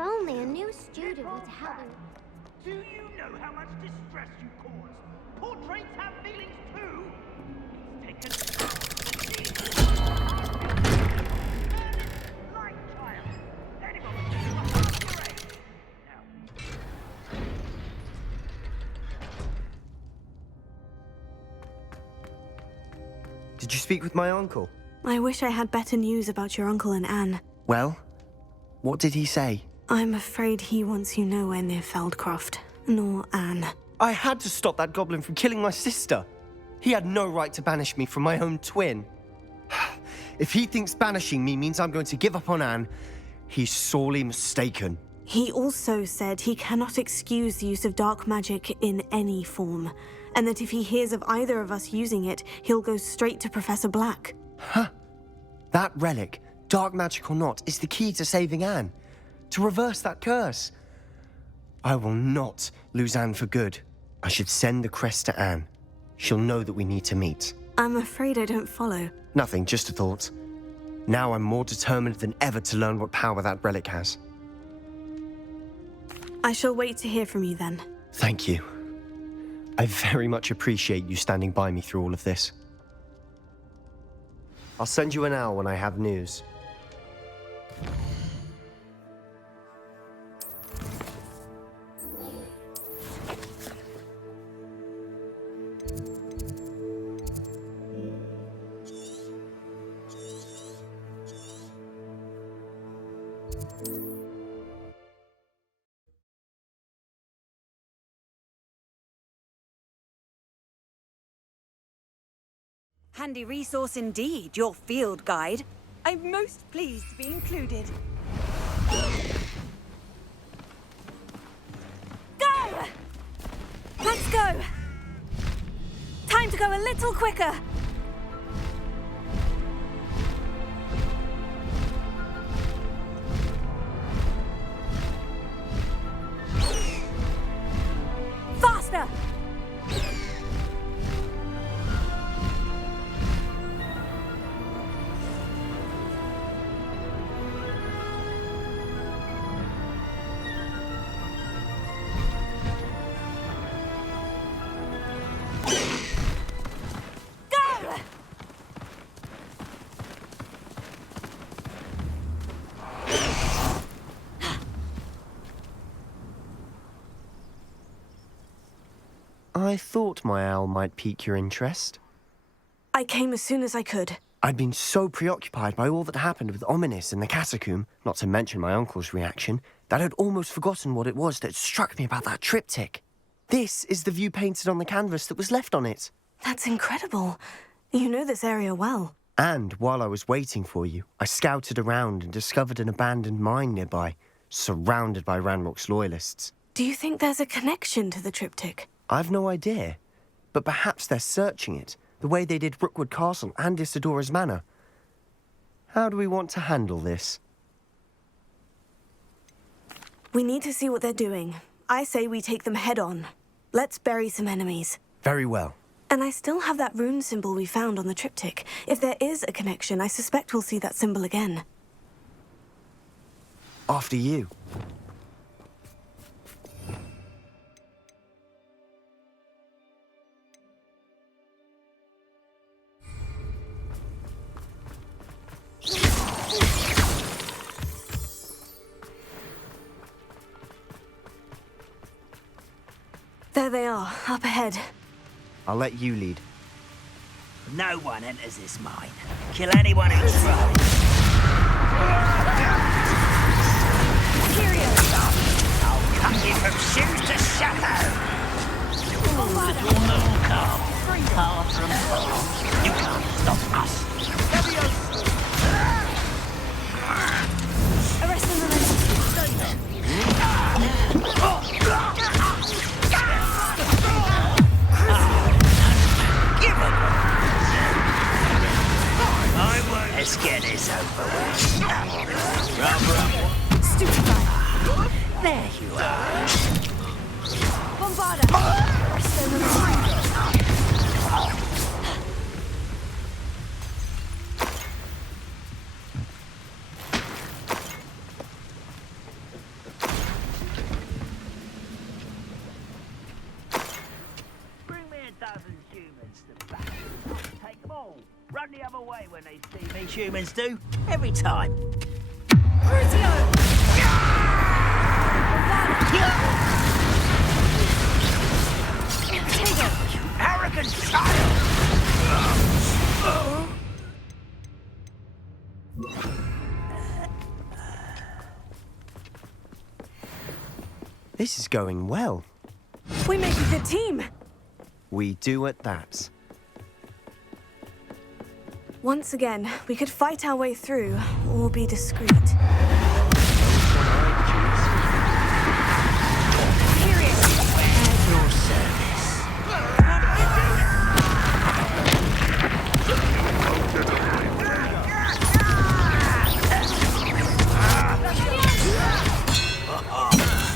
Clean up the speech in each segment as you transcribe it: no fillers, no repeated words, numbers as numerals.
only a new student was having... Do you know how much distress you cause? Portraits have feelings too! It's taken... Light child! Anyone with half your age! Now... Did you speak with my uncle? I wish I had better news about your uncle and Anne. Well, what did he say? I'm afraid he wants you nowhere near Feldcroft, nor Anne. I had to stop that goblin from killing my sister. He had no right to banish me from my own twin. If he thinks banishing me means I'm going to give up on Anne, he's sorely mistaken. He also said he cannot excuse the use of dark magic in any form, and that if he hears of either of us using it, he'll go straight to Professor Black. Huh. That relic, dark magic or not, is the key to saving Anne. To reverse that curse. I will not lose Anne for good. I should send the crest to Anne. She'll know that we need to meet. I'm afraid I don't follow. Nothing, just a thought. Now I'm more determined than ever to learn what power that relic has. I shall wait to hear from you then. Thank you. I very much appreciate you standing by me through all of this. I'll send you an owl when I have news. Handy resource indeed, your field guide. I'm most pleased to be included. Go! Let's go! Time to go a little quicker! Faster! I thought my owl might pique your interest. I came as soon as I could. I'd been so preoccupied by all that happened with Ominis and the catacomb, not to mention my uncle's reaction, that I'd almost forgotten what it was that struck me about that triptych. This is the view painted on the canvas that was left on it. That's incredible. You know this area well. And while I was waiting for you, I scouted around and discovered an abandoned mine nearby, surrounded by Ranrock's loyalists. Do you think there's a connection to the triptych? I've no idea, but perhaps they're searching it, the way they did Rookwood Castle and Isidora's Manor. How do we want to handle this? We need to see what they're doing. I say we take them head on. Let's bury some enemies. Very well. And I still have that rune symbol we found on the triptych. If there is a connection, I suspect we'll see that symbol again. After you. There they are, up ahead. I'll let you lead. No one enters this mine. Kill anyone who tries. I'll cut you from shoes to shadow. Little little calm. Far from home. You can't stop us. Arrest them, Let's get this over with. Stupefy. There you are. Bombarda. Run the other way when they see me, humans do. Every time. Crucio! Arrogant child! This is going well. We make a good team. We do at that. Once again, we could fight our way through, or be discreet. At your service.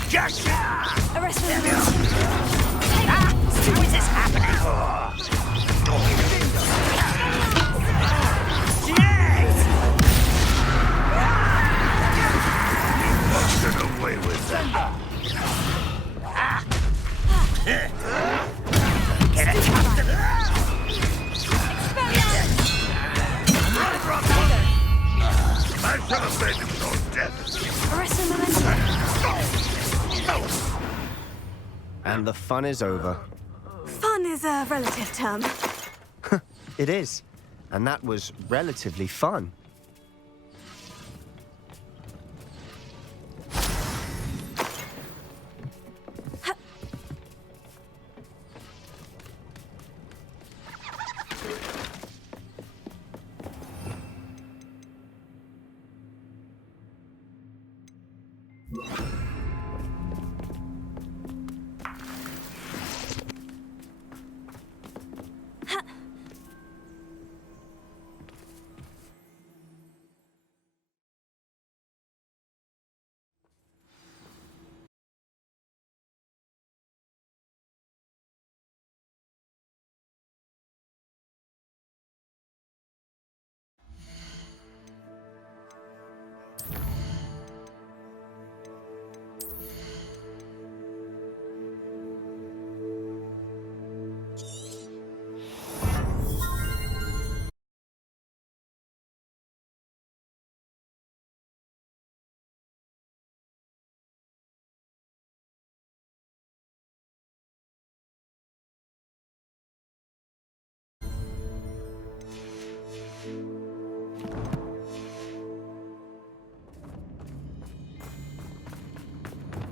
Just Arrest them. what is this happening? Get away with that. Get it tough to I shall have made him so dead. Arrest them. And the fun is over. Fun is a relative term. It is. And that was relatively fun.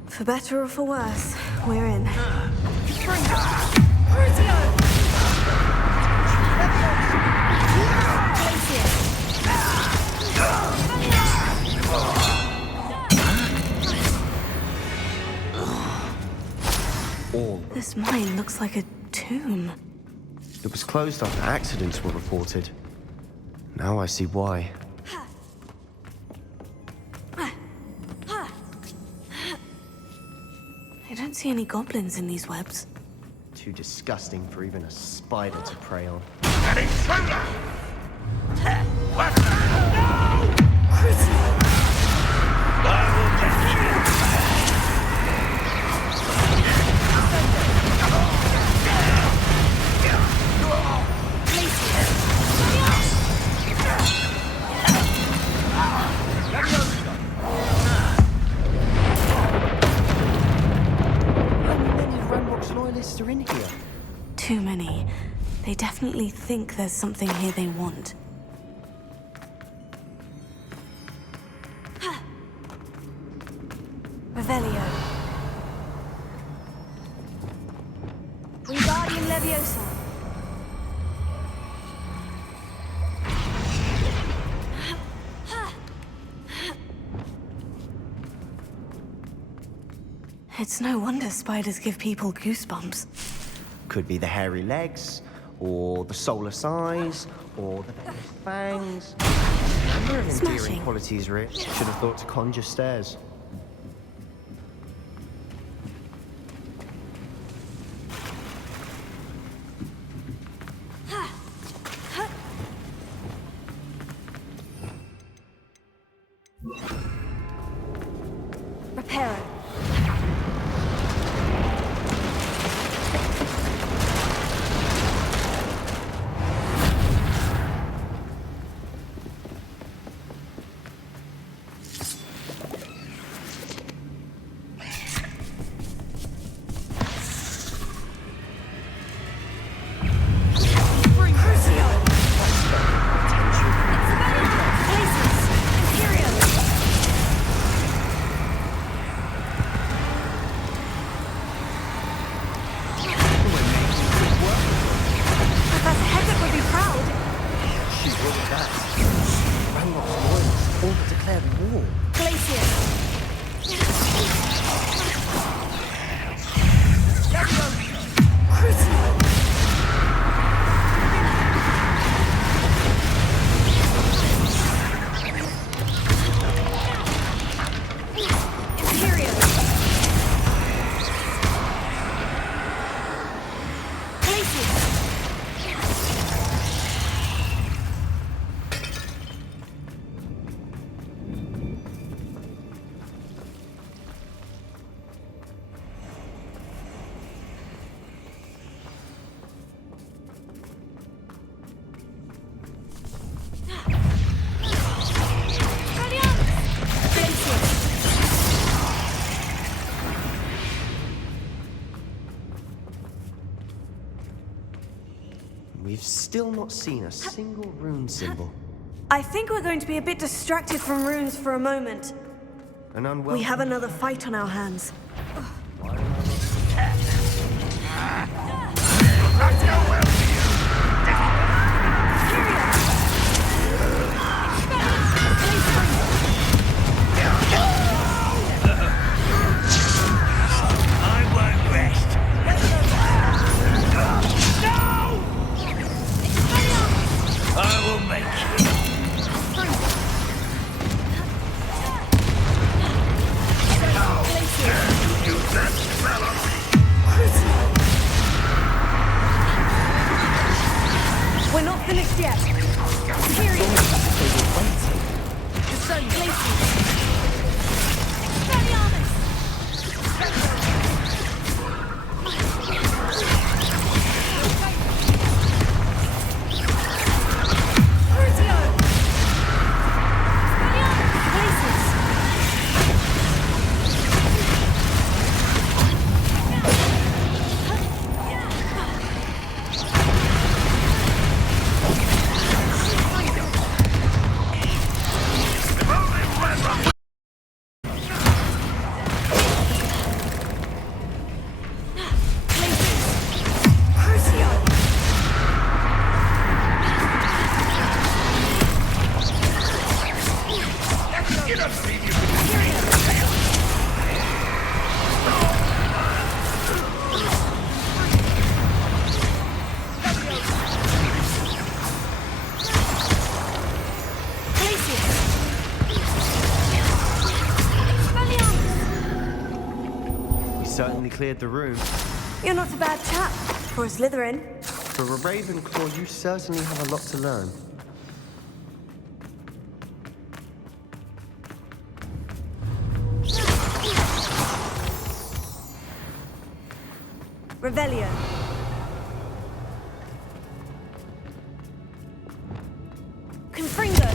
For better or for worse, we're in. All. This mine looks like a tomb. It was closed after accidents were reported. Now I see why. I don't see any goblins in these webs. Too disgusting for even a spider to prey on. An intruder! What? I will get you! How many Rambock's loyalists are in here? Too many. They definitely think there's something here they want. Revelio. Wingardium Leviosa. It's no wonder spiders give people goosebumps. Could be the hairy legs, or the soulless eyes, or the venomous fangs. Number of endearing Smashing. qualities, Rich. Should have thought to conjure stairs. Reparo. still not seen a single rune symbol. I think we're going to be a bit distracted from runes for a moment. An unwelcome... We have another fight on our hands. We're not finished yet. Period. The sun blazing. Certainly cleared the room. You're not a bad chap for a Slytherin. For a Ravenclaw, you certainly have a lot to learn. Revelio. Confringo.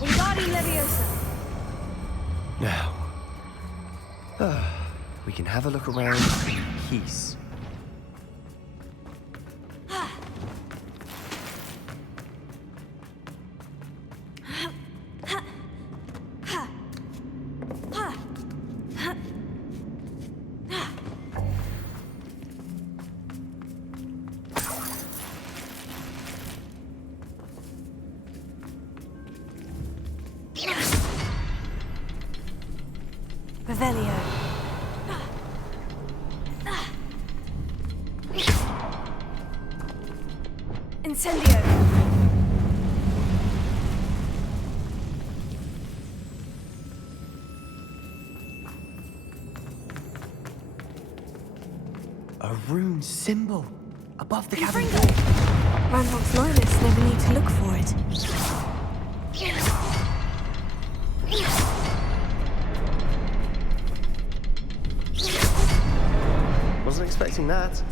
Wingardium Leviosa. Now, we can have a look around in peace. Revelio. Incendio. A rune symbol above the cabin. Ranrock's loyalists never need to look for it. Wasn't expecting that.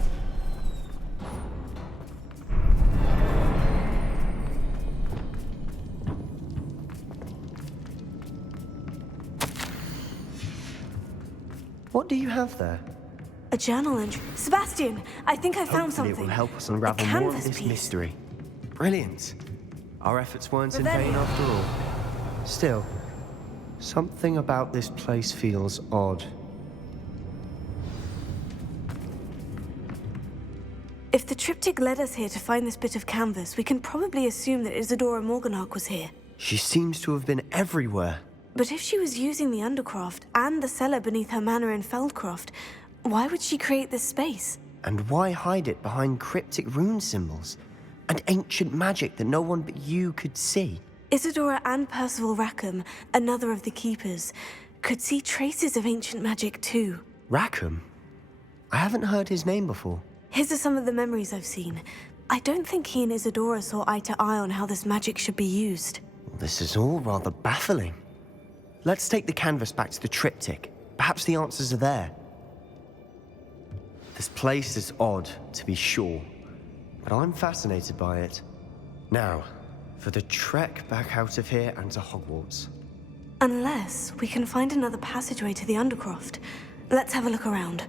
What do you have there? A journal entry. Sebastian, I think I found Hopefully something. it will help us unravel A more of canvas this piece. mystery. Brilliant. Our efforts weren't in Revelio. vain after all. Still, something about this place feels odd. If the triptych led us here to find this bit of canvas, we can probably assume that Isadora Morganach was here. She seems to have been everywhere. But if she was using the Undercroft and the cellar beneath her manor in Feldcroft, why would she create this space? And why hide it behind cryptic rune symbols? And ancient magic that no one but you could see? Isadora and Percival Rackham, another of the Keepers, could see traces of ancient magic too. Rackham? I haven't heard his name before. His are some of the memories I've seen. I don't think he and Isadora saw eye to eye on how this magic should be used. This is all rather baffling. Let's take the canvas back to the triptych. Perhaps the answers are there. This place is odd, to be sure, but I'm fascinated by it. Now, for the trek back out of here and to Hogwarts. Unless we can find another passageway to the Undercroft. Let's have a look around.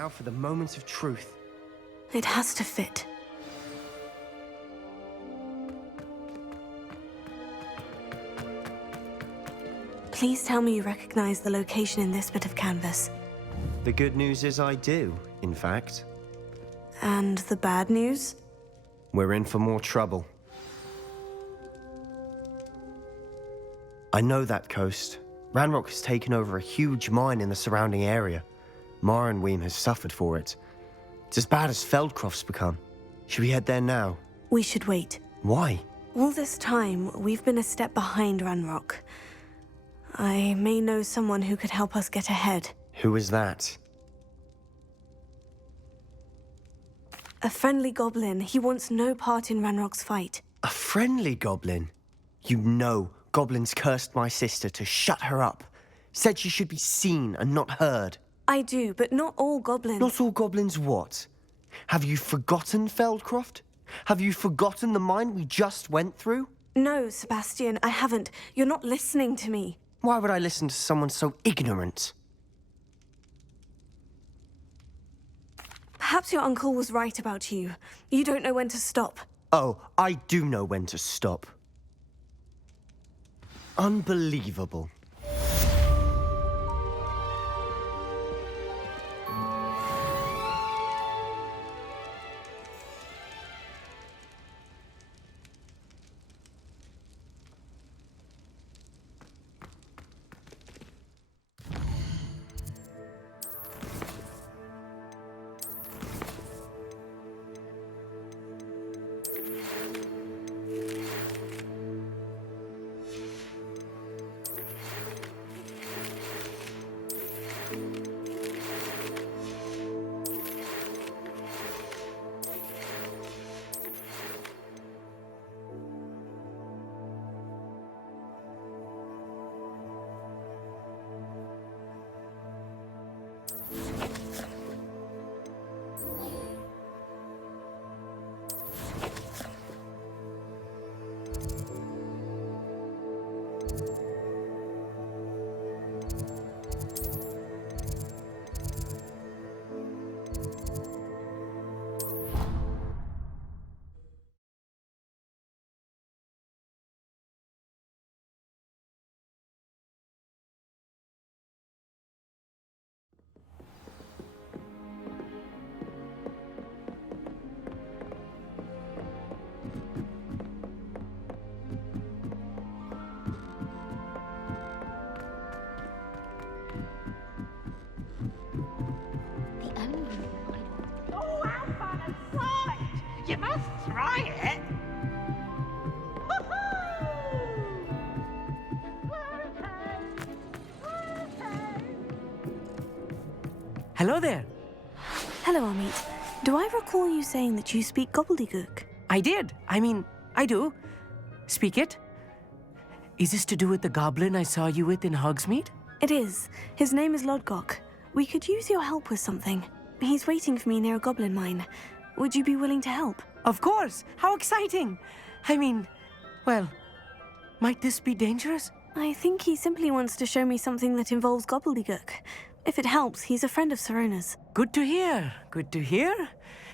now for the moment of truth. It has to fit. Please tell me you recognize the location in this bit of canvas. The good news is I do, in fact. And the bad news? We're in for more trouble. I know that coast. Ranrock has taken over a huge mine in the surrounding area. Marenweem has suffered for it. It's as bad as Feldcroft's become. Should we head there now? We should wait. Why? All this time, we've been a step behind Ranrock. I may know someone who could help us get ahead. Who is that? A friendly goblin. He wants no part in Ranrock's fight. A friendly goblin? You know goblins cursed my sister to shut her up. Said she should be seen and not heard. I do, but not all goblins. Not all goblins what? Have you forgotten Feldcroft? Have you forgotten the mine we just went through? No, Sebastian, I haven't. You're not listening to me. Why would I listen to someone so ignorant? Perhaps your uncle was right about you. You don't know when to stop. Oh, I do know when to stop. Unbelievable. Oh, have fun and slide! You must try it! Hello there. Hello, Amit. Do I recall you saying that you speak gobbledygook? I did. I do. Speak it. Is this to do with the goblin I saw you with in Hogsmeade? It is. His name is Lodgok. We could use your help with something. He's waiting for me near a goblin mine. Would you be willing to help? Of course. How exciting. Well, might this be dangerous? I think he simply wants to show me something that involves gobbledygook. If it helps, he's a friend of Sirona's. Good to hear. Good to hear.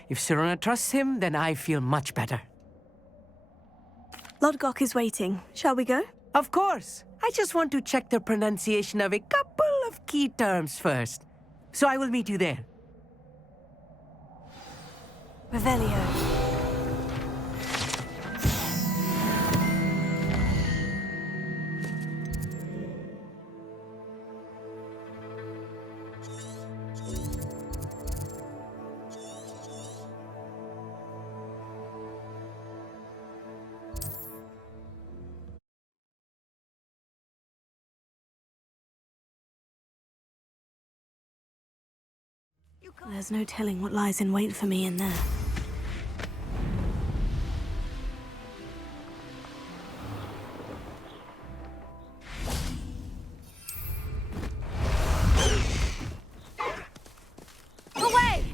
If Sirona trusts him, then I feel much better. Lodgok is waiting. Shall we go? Of course. I just want to check the pronunciation of a couple of key terms first. So I will meet you there. Revelio. There's no telling what lies in wait for me in there. Away!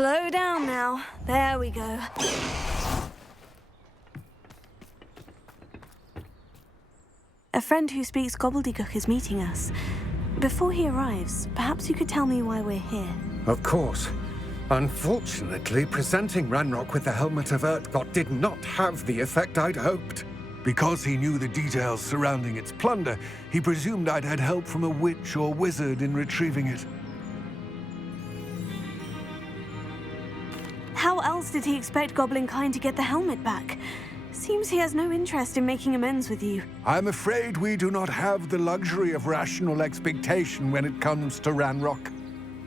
Slow down now. There we go. A friend who speaks gobbledygook is meeting us. Before he arrives, perhaps you could tell me why we're here. Of course. Unfortunately, presenting Ranrock with the Helmet of Urtkot did not have the effect I'd hoped. Because he knew the details surrounding its plunder, he presumed I'd had help from a witch or wizard in retrieving it. How else did he expect Goblinkind to get the helmet back? Seems he has no interest in making amends with you. I'm afraid we do not have the luxury of rational expectation when it comes to Ranrock.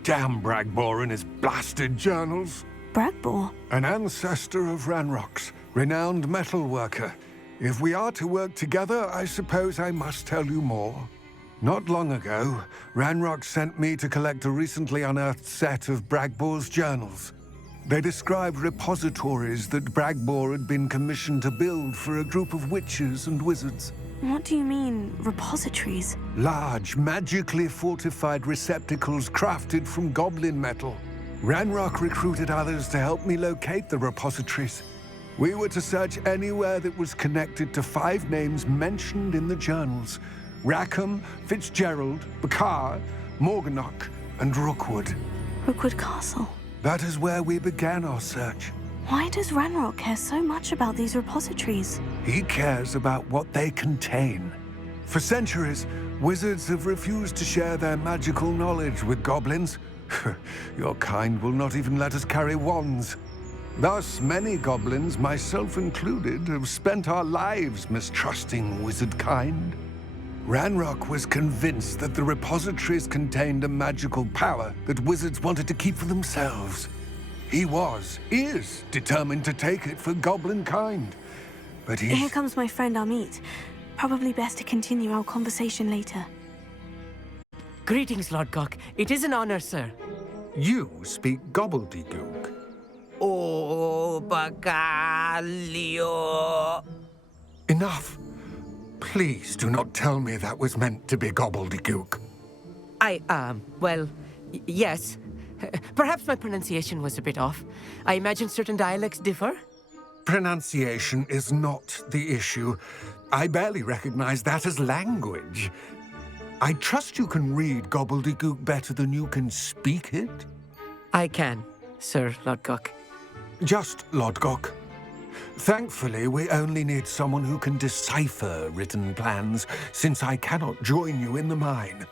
Damn Bragbor and his blasted journals. Bragbor? An ancestor of Ranrock's, renowned metal worker. If we are to work together, I suppose I must tell you more. Not long ago, Ranrock sent me to collect a recently unearthed set of Bragbor's journals. They described repositories that Bragbor had been commissioned to build for a group of witches and wizards. What do you mean, repositories? Large, magically fortified receptacles crafted from goblin metal. Ranrock recruited others to help me locate the repositories. We were to search anywhere that was connected to 5 names mentioned in the journals: Rackham, Fitzgerald, Bakar, Morganach, and Rookwood. Rookwood Castle. That is where we began our search. Why does Ranrock care so much about these repositories? He cares about what they contain. For centuries, wizards have refused to share their magical knowledge with goblins. Your kind will not even let us carry wands. Thus, many goblins, myself included, have spent our lives mistrusting wizard kind. Ranrock was convinced that the repositories contained a magical power that wizards wanted to keep for themselves. He is determined to take it for goblin kind. But Here comes my friend Amit. Probably best to continue our conversation later. Greetings, Lord Cock. It is an honor, sir. You speak gobbledygook. Oh, Bagalio. Enough. Please do not tell me that was meant to be gobbledygook. Well, yes. Perhaps my pronunciation was a bit off. I imagine certain dialects differ? Pronunciation is not the issue. I barely recognize that as language. I trust you can read gobbledygook better than you can speak it? I can, Sir Lodgok. Just Lodgok. Thankfully, we only need someone who can decipher written plans, since I cannot join you in the mine.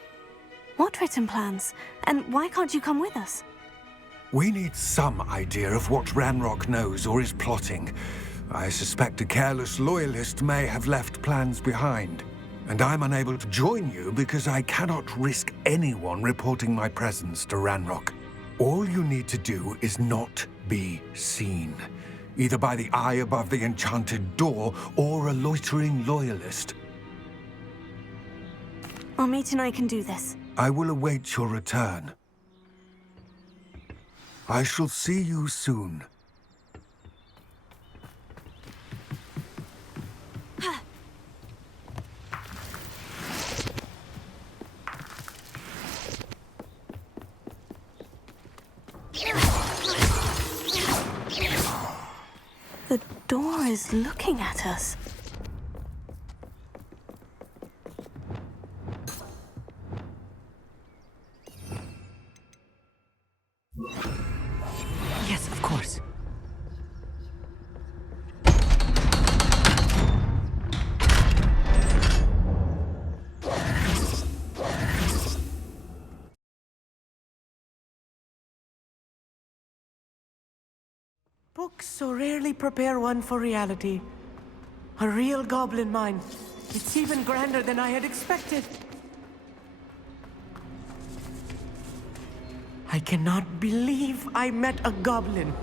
What written plans? And why can't you come with us? We need some idea of what Ranrock knows or is plotting. I suspect a careless loyalist may have left plans behind. And I'm unable to join you because I cannot risk anyone reporting my presence to Ranrock. All you need to do is not be seen, either by the eye above the enchanted door or a loitering loyalist. Amit and I can do this. I will await your return. I shall see you soon. The door is looking at us. Yes, of course. Books so rarely prepare one for reality. A real goblin mine. It's even grander than I had expected. I cannot believe I met a goblin.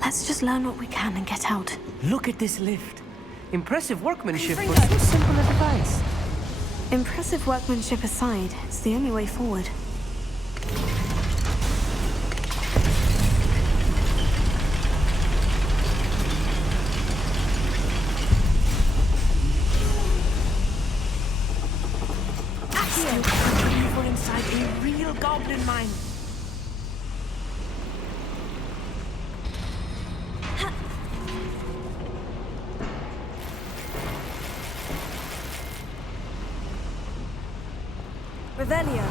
Let's just learn what we can and get out. Look at this lift. Impressive workmanship for so simple a device. Impressive workmanship aside, it's the only way forward. We're inside a real goblin mine. Revelio.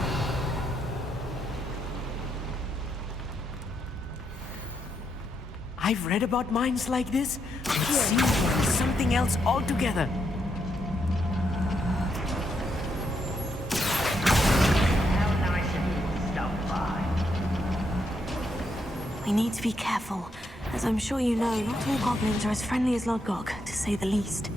I've read about mines like this, but it seems like something else altogether. We need to be careful. As I'm sure you know, not all goblins are as friendly as Lodgok, to say the least.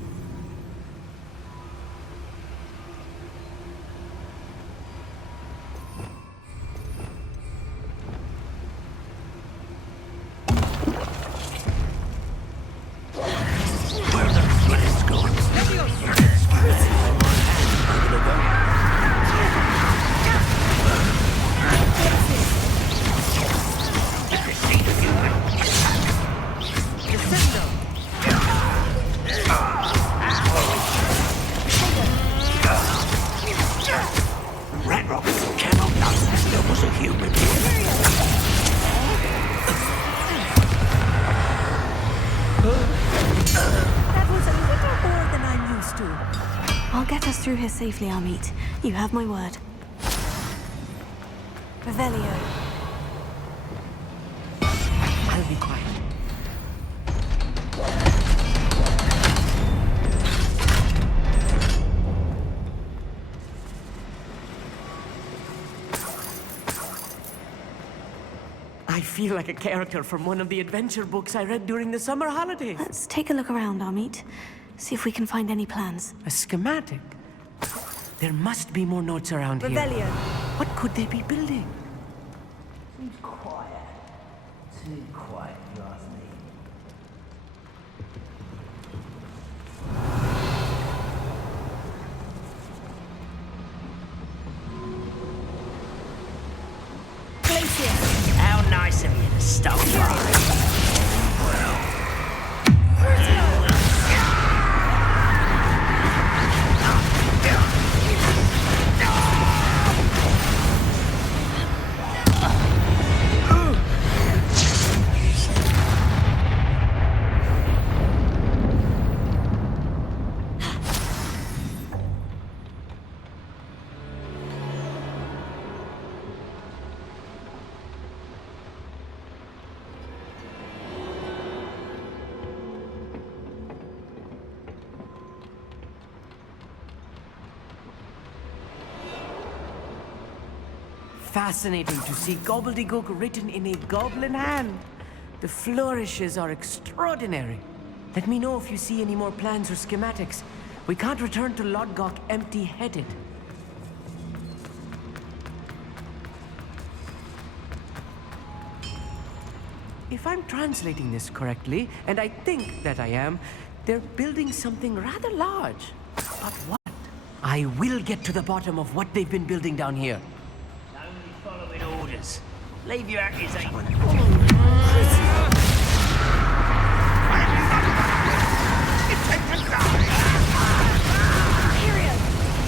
That was a little more than I'm used to. I'll get us through here safely, Amit. You have my word. Revelio. I'll be quiet. I feel like a character from one of the adventure books I read during the summer holidays. Let's take a look around, Amit. See if we can find any plans. A schematic? There must be more notes around here. Revelio. What could they be building? Too quiet. Too quiet, you ask me. How nice of you to stop by. Fascinating to see gobbledygook written in a goblin hand. The flourishes are extraordinary. Let me know if you see any more plans or schematics. We can't return to Lodgok empty-headed. If I'm translating this correctly, and I think that I am, they're building something rather large. But what? I will get to the bottom of what they've been building down here. Only following orders. Leave your accusation.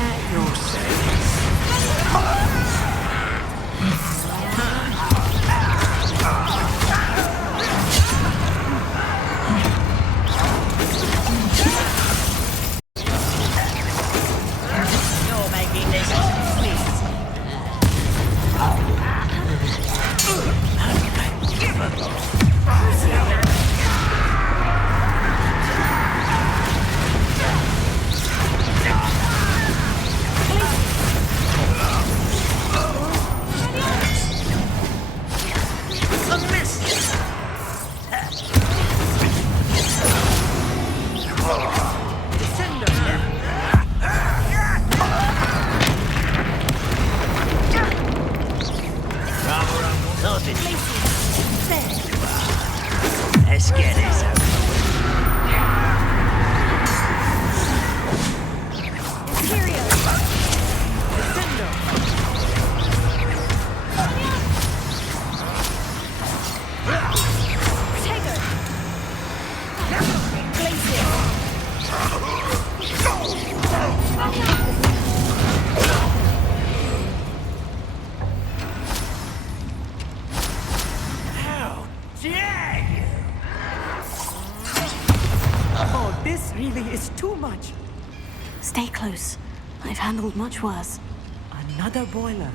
At your service. You're making this sweet. Let's get this over. How dare you! Oh, this really is too much. Stay close. I've handled much worse. A Another boiler.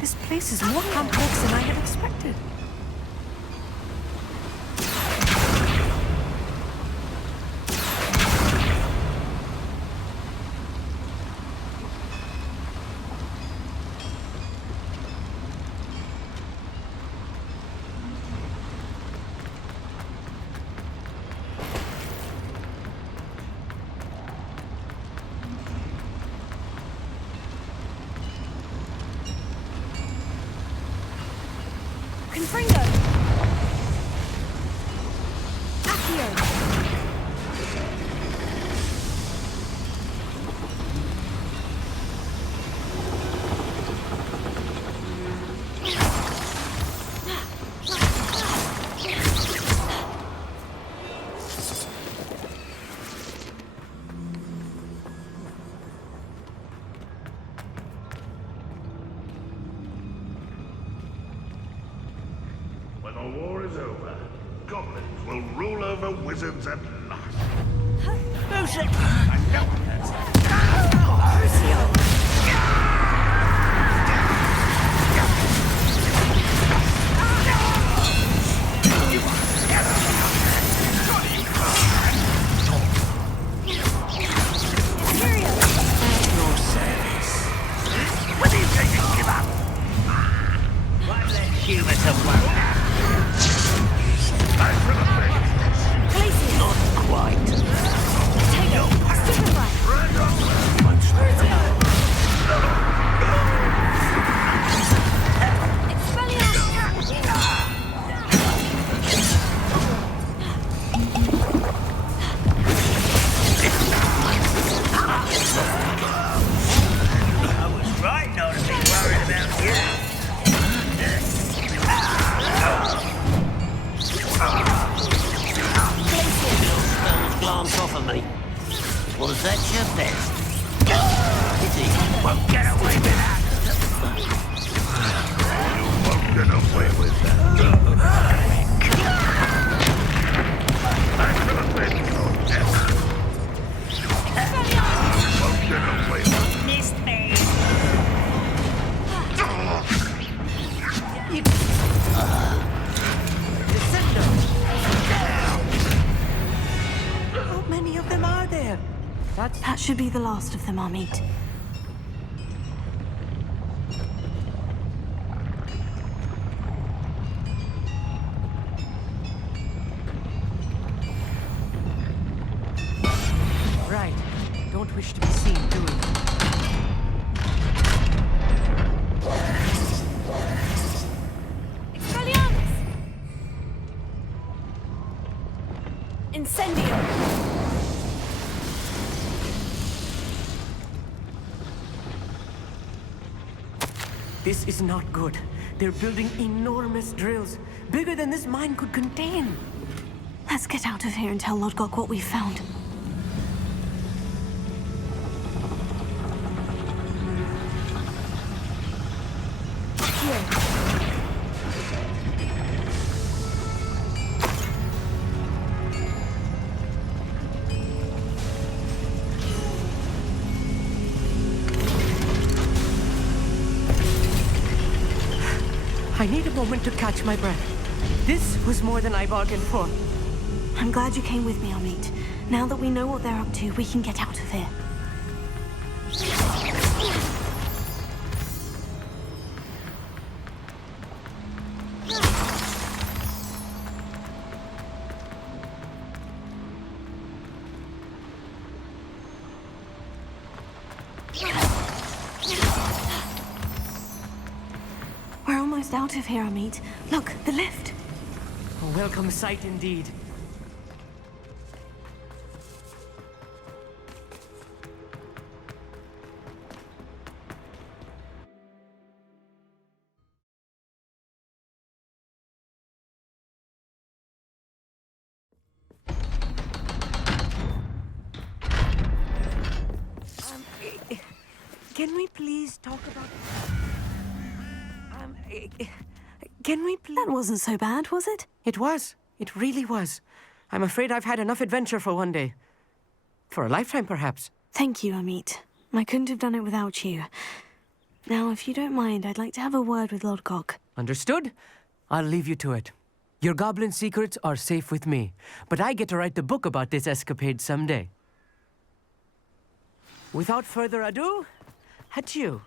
This place is more complex than I had expected. Confringo! Accio! When the war is over, goblins will rule over wizards at last. Lucy! I know it. Your service. When do you think you give up? Right, let's humour to work. I should have made Glacier! Not quite. Potato! Superfly! I was right not to be worried about you. Spells glance off of me. Was that your best? Pity you won't get away with that. You won't get away with that. I should have made your death. You won't get away with Missed me. How many of them are there? That should be the last of them, Amit. Right. Don't wish to be seen doing it. Expelliarmus! Incendio! This is not good. They're building enormous drills, bigger than this mine could contain. Let's get out of here and tell Lodgok what we've found. I need a moment to catch my breath. This was more than I bargained for. I'm glad you came with me, Amit. Now that we know what they're up to, we can get out of here. We're almost out of here, Amit. Look, the lift. A welcome sight indeed. Can we please talk about... Can we please... That wasn't so bad, was it? It was. It really was. I'm afraid I've had enough adventure for one day. For a lifetime, perhaps. Thank you, Amit. I couldn't have done it without you. Now, if you don't mind, I'd like to have a word with Lodgok. Understood? I'll leave you to it. Your goblin secrets are safe with me, but I get to write the book about this escapade someday. Without further ado, adieu.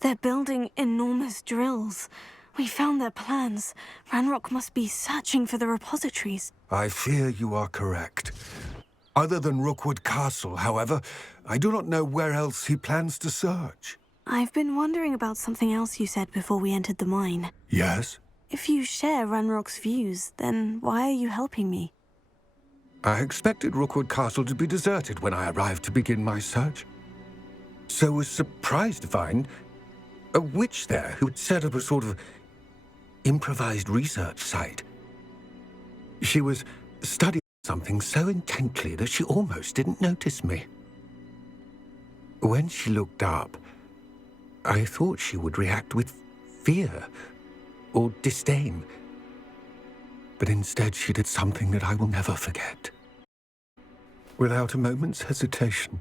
They're building enormous drills. We found their plans. Ranrock must be searching for the repositories. I fear you are correct. Other than Rookwood Castle, however, I do not know where else he plans to search. I've been wondering about something else you said before we entered the mine. Yes? If you share Ranrock's views, then why are you helping me? I expected Rookwood Castle to be deserted when I arrived to begin my search. So was surprised to find a witch there who had set up a sort of improvised research site. She was studying something so intently that she almost didn't notice me. When she looked up, I thought she would react with fear or disdain. But instead she did something that I will never forget. Without a moment's hesitation,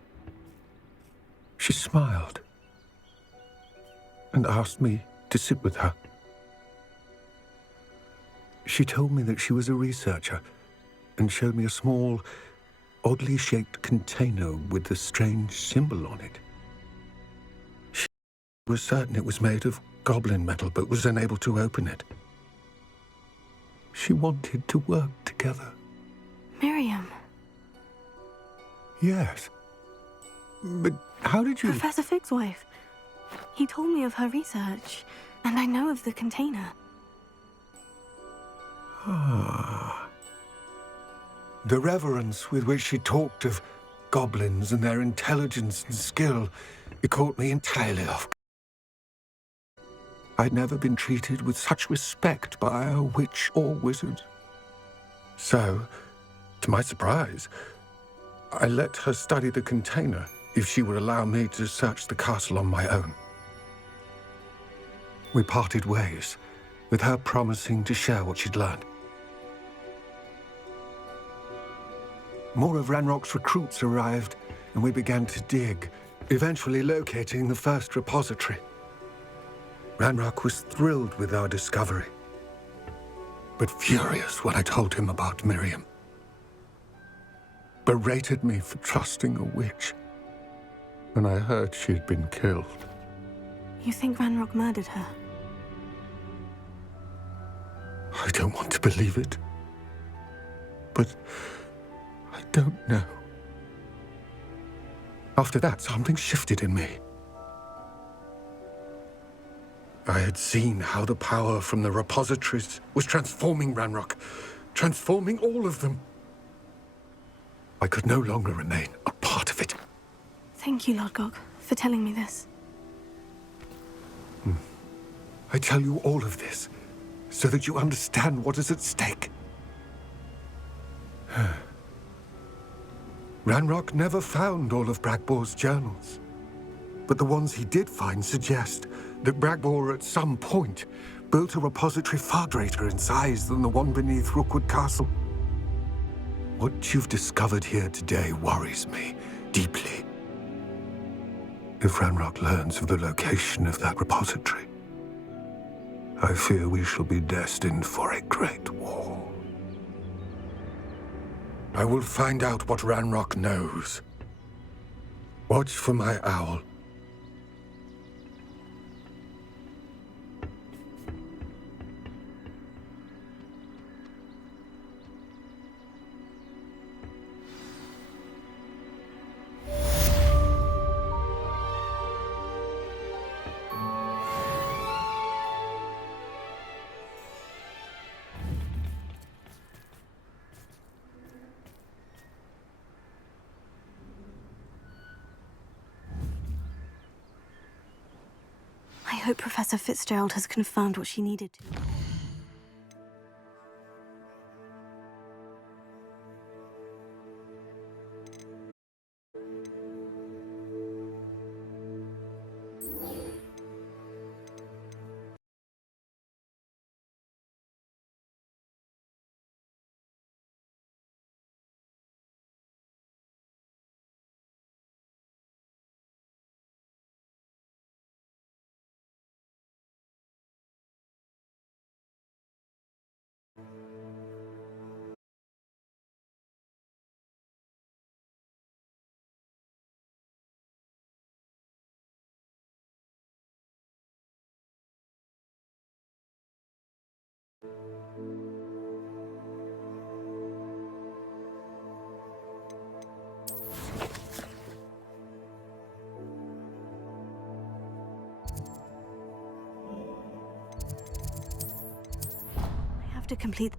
she smiled and asked me to sit with her. She told me that she was a researcher and showed me a small, oddly shaped container with a strange symbol on it. She was certain it was made of goblin metal, but was unable to open it. She wanted to work together. Miriam. Yes. But how did you... Professor Fig's wife. He told me of her research, and I know of the container. Ah. The reverence with which she talked of goblins and their intelligence and skill, it caught me entirely off. I'd never been treated with such respect by a witch or wizard. So, to my surprise, I let her study the container if she would allow me to search the castle on my own. We parted ways, with her promising to share what she'd learned. More of Ranrock's recruits arrived, and we began to dig, eventually locating the first repository. Ranrock was thrilled with our discovery, but furious when I told him about Miriam. Berated me for trusting a witch when I heard she had been killed. You think Ranrock murdered her? I don't want to believe it, but I don't know. After that, something shifted in me. I had seen how the power from the repositories was transforming Ranrock, transforming all of them. I could no longer remain a part of it. Thank you, Lodgok, for telling me this. I tell you all of this so that you understand what is at stake. Ranrock never found all of Bragbor's journals, but the ones he did find suggest that Bragbor at some point built a repository far greater in size than the one beneath Rookwood Castle. What you've discovered here today worries me deeply. If Ranrock learns of the location of that repository, I fear we shall be destined for a great war. I will find out what Ranrock knows. Watch for my owl. I hope Professor Fitzgerald has confirmed what she needed to. I have to complete.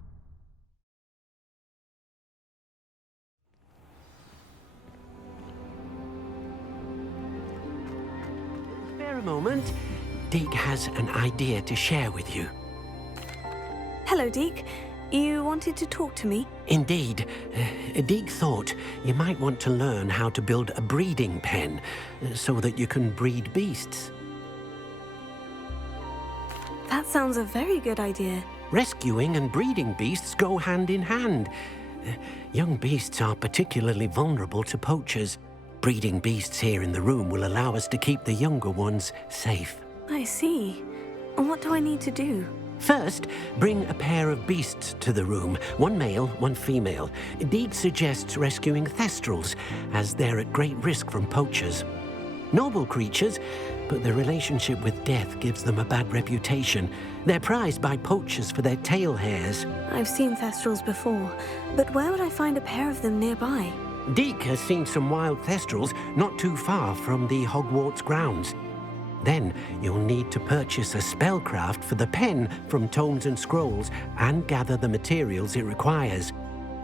Spare a moment. Deke has an idea to share with you. Hello, Deke. You wanted to talk to me? Indeed. Deke thought you might want to learn how to build a breeding pen so that you can breed beasts. That sounds a very good idea. Rescuing and breeding beasts go hand in hand. Young beasts are particularly vulnerable to poachers. Breeding beasts here in the room will allow us to keep the younger ones safe. I see. And what do I need to do? First, bring a pair of beasts to the room. One male, one female. Deke suggests rescuing thestrals, as they're at great risk from poachers. Noble creatures, but their relationship with death gives them a bad reputation. They're prized by poachers for their tail hairs. I've seen thestrals before, but where would I find a pair of them nearby? Deke has seen some wild thestrals not too far from the Hogwarts grounds. Then you'll need to purchase a spellcraft for the pen from Tomes and Scrolls and gather the materials it requires.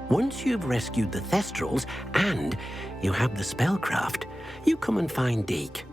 Once you've rescued the thestrals and you have the spellcraft, you come and find Deke.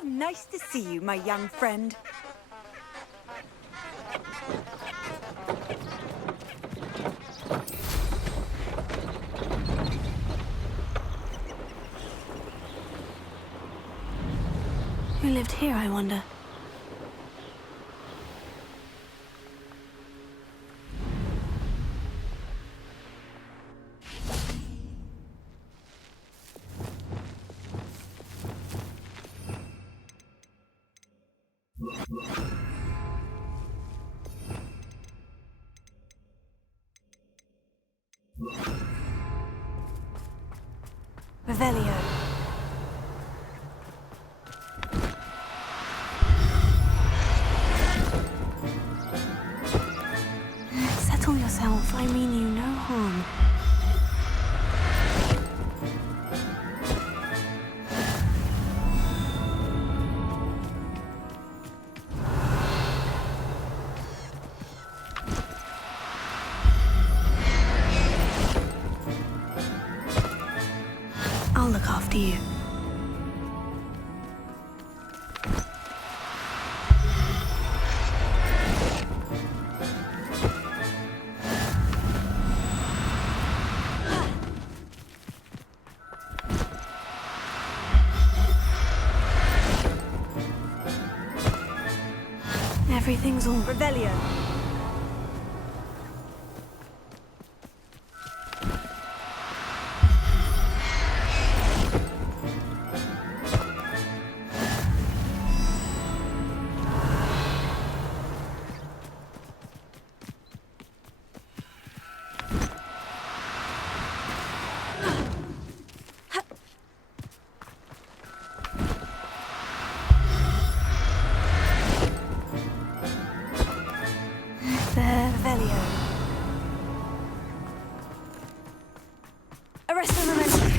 How nice to see you, my young friend. Who lived here, I wonder? Revelio. Settle yourself. I mean you no harm. I'll look after you. Everything's all... Revelio. Revelio. Arrest the momentum.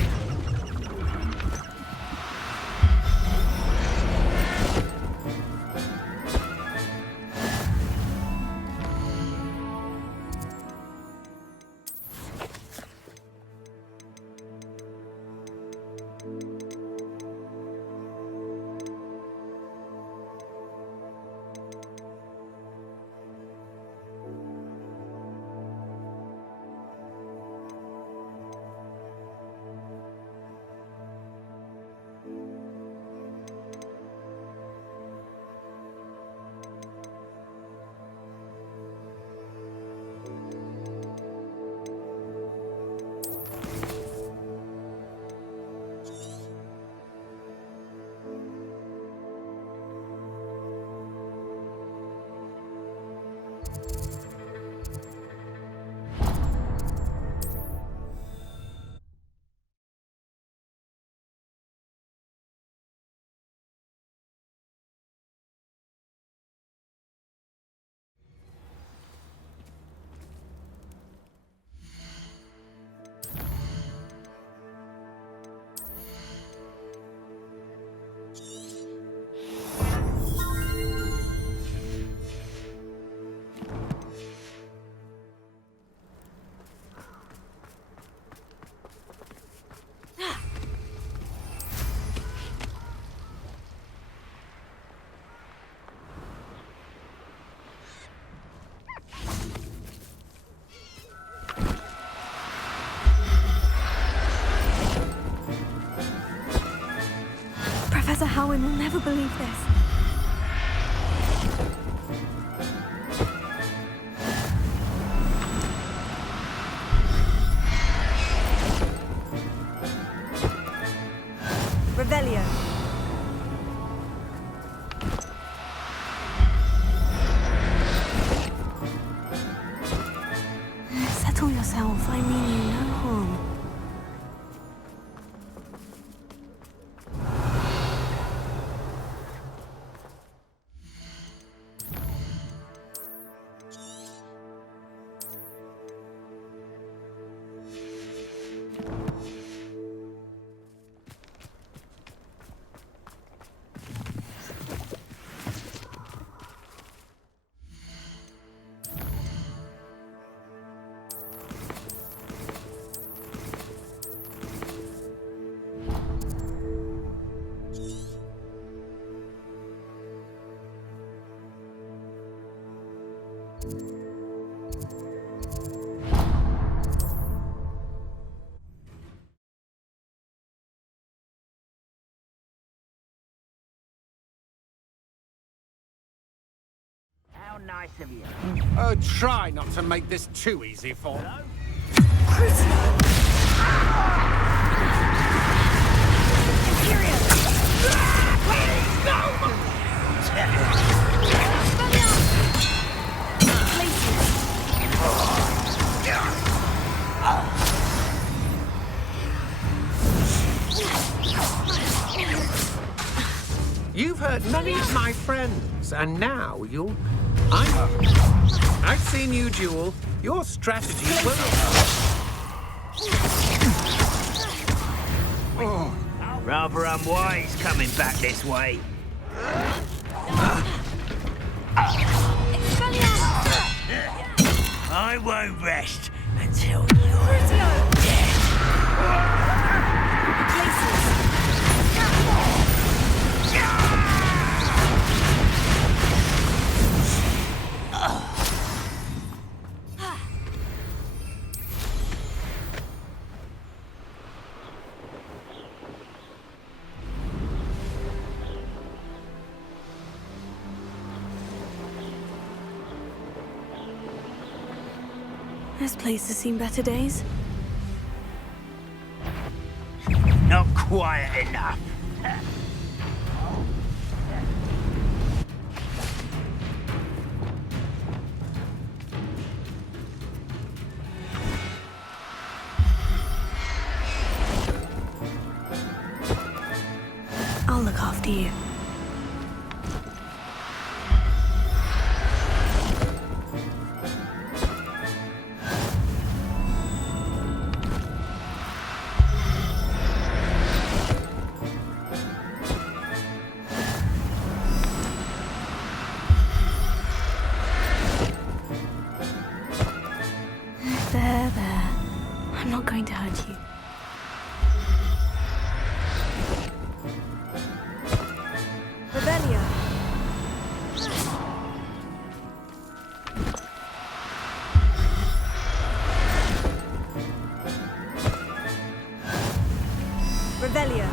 Professor Howin will never believe this. Revelio. Settle yourself. I mean you no harm. How nice of you. Oh, try not to make this too easy for me. You've hurt many of my friends, and now you'll... I've seen you duel. Your strategy will... Rather unwise coming back this way. I won't rest until you're dead. This place has seen better days. Not quiet enough. I'll look after you. There. I'm not going to hurt you. Revelio. Revelio.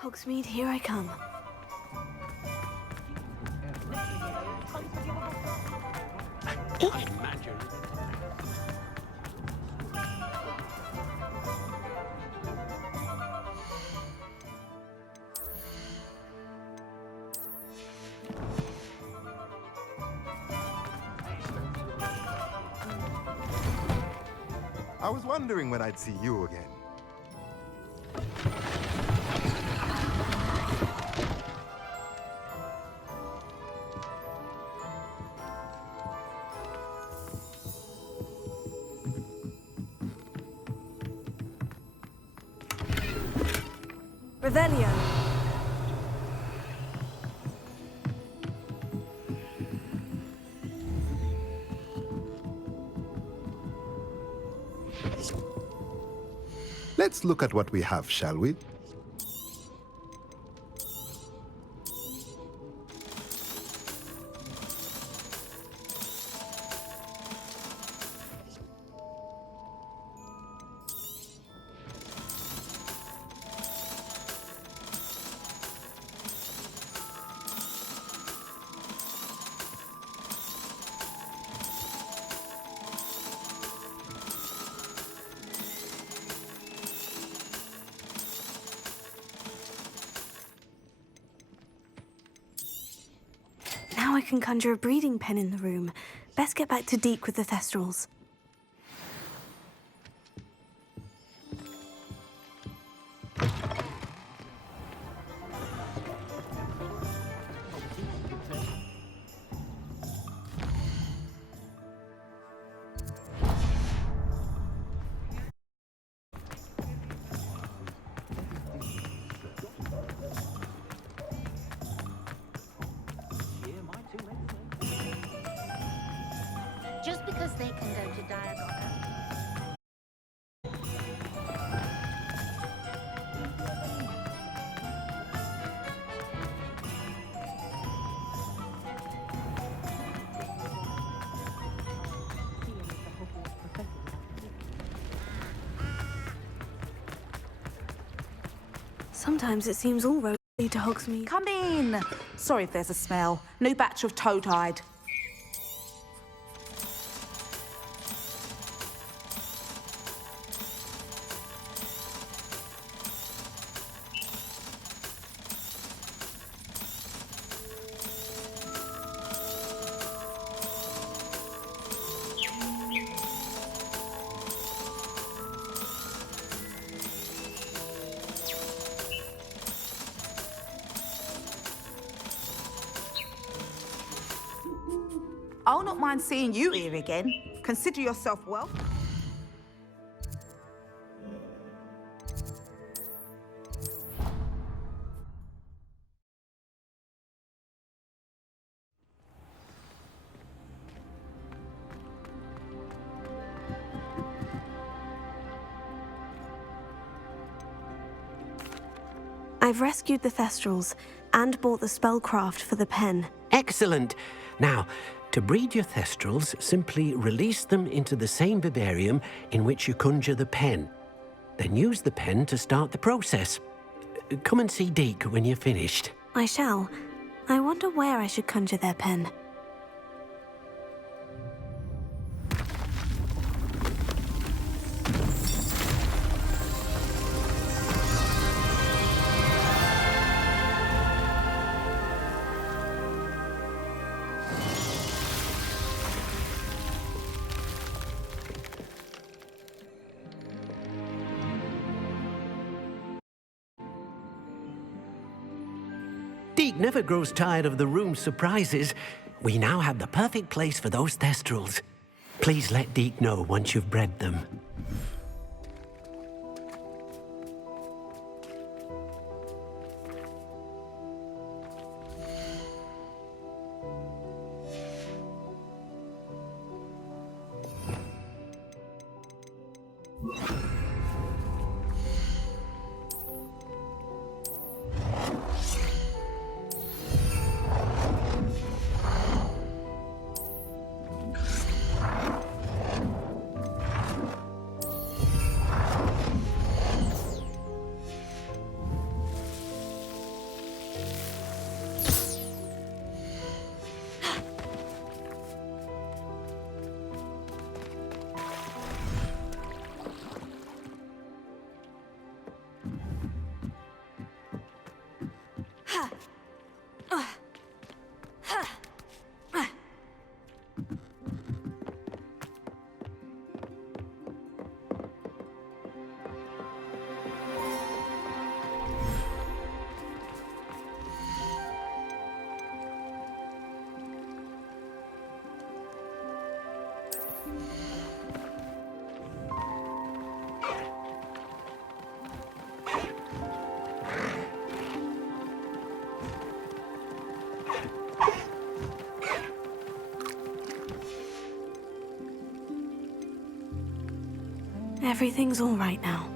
Hogsmeade, here I come. I was wondering when I'd see you again. Revelio. Let's look at what we have, shall we? Now I can conjure a breeding pen in the room. Best get back to Deke with the Thestrals. suppose they can go to Diagon. Sometimes it seems all roads lead to Hogsmeade. Come in. Sorry if there's a smell. New batch of toad-hide. I'll not mind seeing you here again. Consider yourself welcome. I've rescued the Thestrals and bought the spellcraft for the pen. Excellent. Now, to breed your Thestrals, simply release them into the same vivarium in which you conjure the pen. Then use the pen to start the process. Come and see Deke when you're finished. I shall. I wonder where I should conjure their pen. Deke never grows tired of the room's surprises. We now have the perfect place for those Thestrals. Please let Deke know once you've bred them. Everything's all right now.